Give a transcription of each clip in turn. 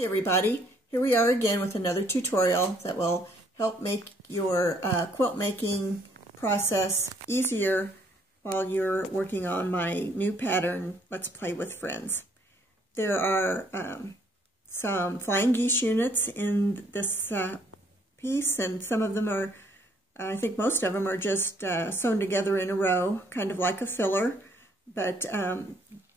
Hi everybody, here we are again with another tutorial that will help make your quilt making process easier while you're working on my new pattern, Let's Play with Friends. There are some flying geese units in this piece, and some of them are, I think most of them are just sewn together in a row, kind of like a filler, but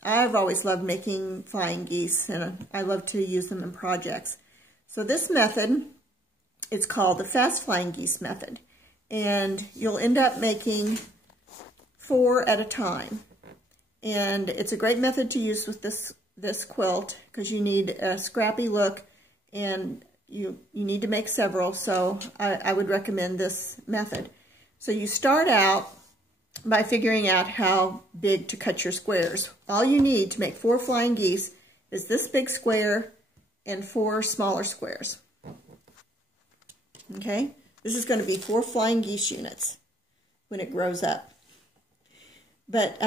I've always loved making flying geese, and I love to use them in projects. So this method, it's called the fast flying geese method, and you'll end up making 4 at a time. And it's a great method to use with this quilt because you need a scrappy look, and you need to make several, so I would recommend this method. So you start out by figuring out how big to cut your squares. All you need to make 4 flying geese is this big square and 4 smaller squares. Okay, this is going to be 4 flying geese units when it grows up. But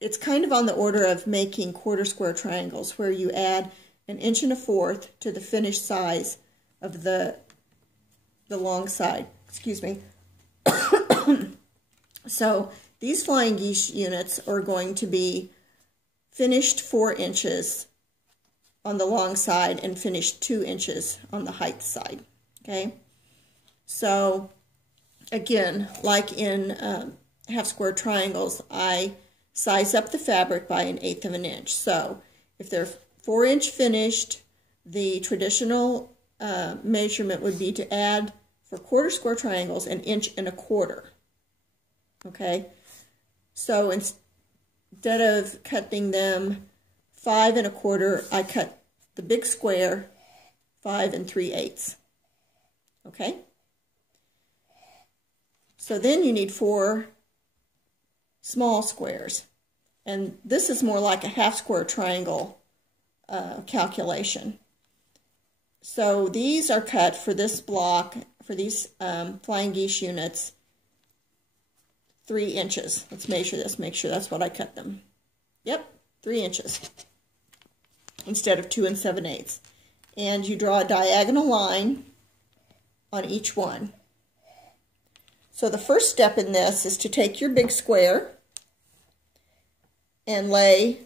it's kind of on the order of making quarter square triangles, where you add 1 1/4 inches to the finished size of the long side. Excuse me. So these flying geese units are going to be finished 4 inches on the long side and finished 2 inches on the height side. Okay, so again, like in half square triangles, I size up the fabric by 1/8 inch. So if they're 4-inch finished, the traditional measurement would be to add, for quarter square triangles, 1 1/4 inches. Okay, so instead of cutting them 5 1/4, I cut the big square 5 3/8. Okay, so then you need 4 small squares, and this is more like a half square triangle calculation. So these are cut for this block, for these flying geese units, 3 inches. Let's measure this, make sure that's what I cut them. Yep, 3 inches instead of 2 7/8. And you draw a diagonal line on each one. So the first step in this is to take your big square and lay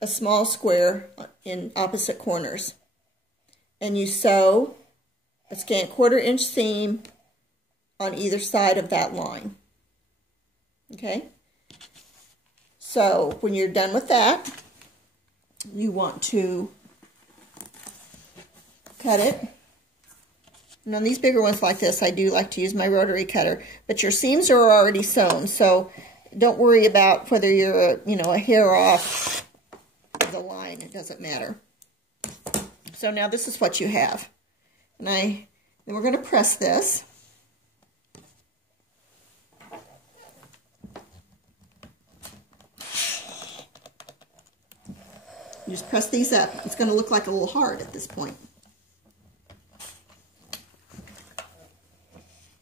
a small square in opposite corners. And you sew a scant 1/4 inch seam on either side of that line. Okay, so when you're done with that, you want to cut it. And on these bigger ones like this, I do like to use my rotary cutter, but your seams are already sewn, so don't worry about whether you're a hair off the line. It doesn't matter. So now this is what you have, and then we're going to press this. You just press these up. It's going to look like a little heart at this point.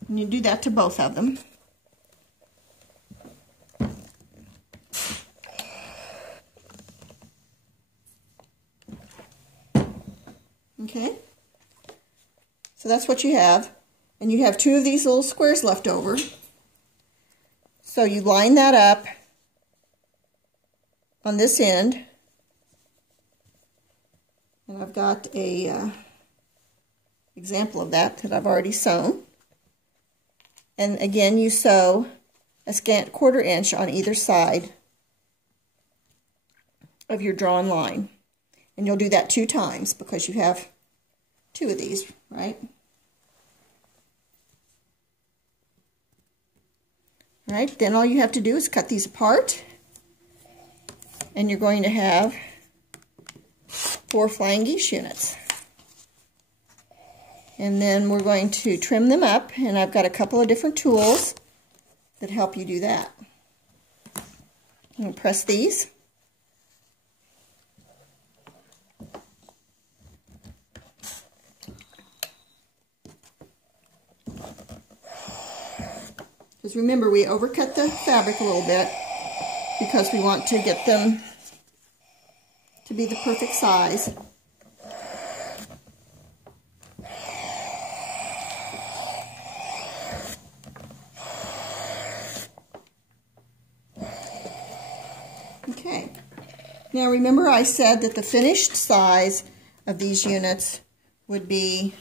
And you do that to both of them. Okay, so that's what you have, and you have 2 of these little squares left over. So you line that up on this end, and I've got a example of that I've already sewn. And again, you sew a scant 1/4 inch on either side of your drawn line. And you'll do that 2 times because you have 2 of these, right? All right, then all you have to do is cut these apart, and you're going to have 4 flying geese units. And then we're going to trim them up, and I've got a couple of different tools that help you do that. I'm going to press these. Because remember, we overcut the fabric a little bit because we want to get them to be the perfect size. Okay. Now remember I said that the finished size of these units would be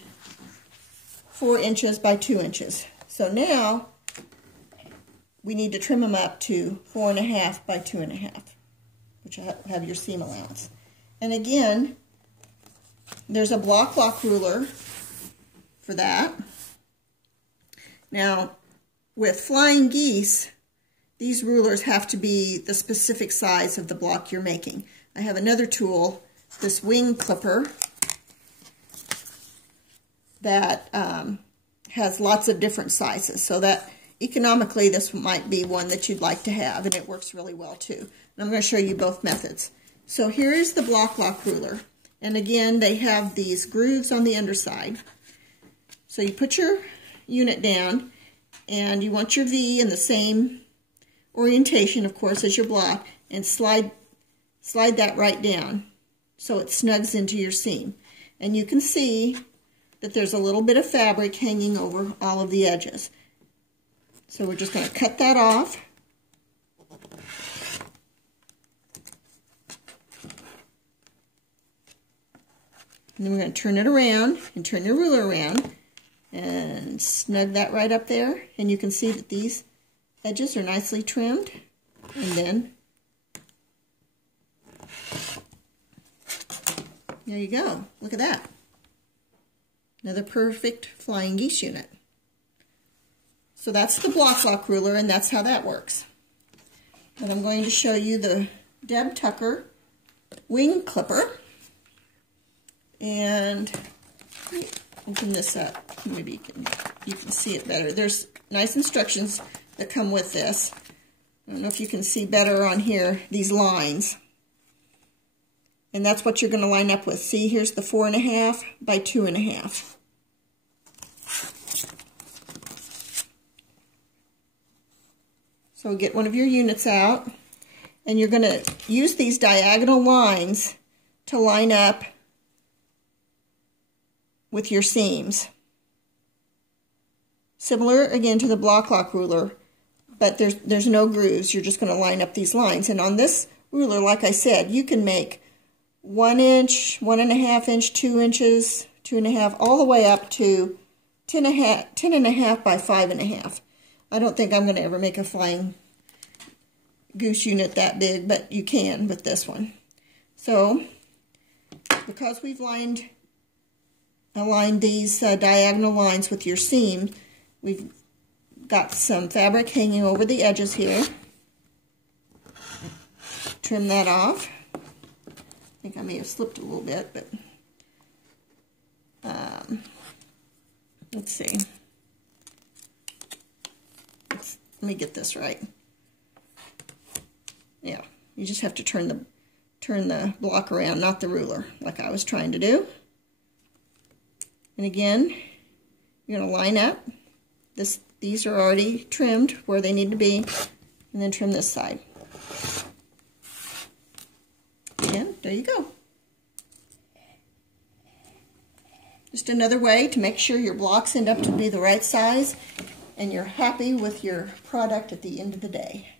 4 inches by 2 inches. So now we need to trim them up to 4.5 by 2.5, which will have your seam allowance. And again, there's a block lock ruler for that. Now, with flying geese, these rulers have to be the specific size of the block you're making. I have another tool, this wing clipper, that has lots of different sizes, so that economically this might be one that you'd like to have, and it works really well too. And I'm going to show you both methods. So here is the block lock ruler, and again they have these grooves on the underside. So you put your unit down, and you want your V in the same orientation, of course, as your block, and slide that right down so it snugs into your seam. And you can see that there's a little bit of fabric hanging over all of the edges. So we're just going to cut that off. And then we're going to turn it around and turn your ruler around and snug that right up there. And you can see that these edges are nicely trimmed. And then there you go. Look at that. Another perfect flying geese unit. So that's the block lock ruler, and that's how that works. But I'm going to show you the Deb Tucker wing clipper. And open this up. Maybe you can see it better. There's nice instructions that come with this. I don't know if you can see better on here, these lines. And that's what you're going to line up with. See, here's the 4.5 by 2.5. So get one of your units out, and you're going to use these diagonal lines to line up with your seams. Similar again to the block lock ruler, but there's no grooves. You're just going to line up these lines. And on this ruler, like I said, you can make 1 inch, 1.5 inch, 2 inches, 2.5, all the way up to 10.5 by 5.5. I don't think I'm going to ever make a flying goose unit that big, but you can with this one. So, because we've aligned these diagonal lines with your seam, we've got some fabric hanging over the edges here. Trim that off. I think I may have slipped a little bit, but let's see. Let me get this right. Yeah, you just have to turn the block around, not the ruler, like I was trying to do. And again, you're going to line up. These are already trimmed where they need to be, and then trim this side. And there you go. Just another way to make sure your blocks end up to be the right size and you're happy with your product at the end of the day.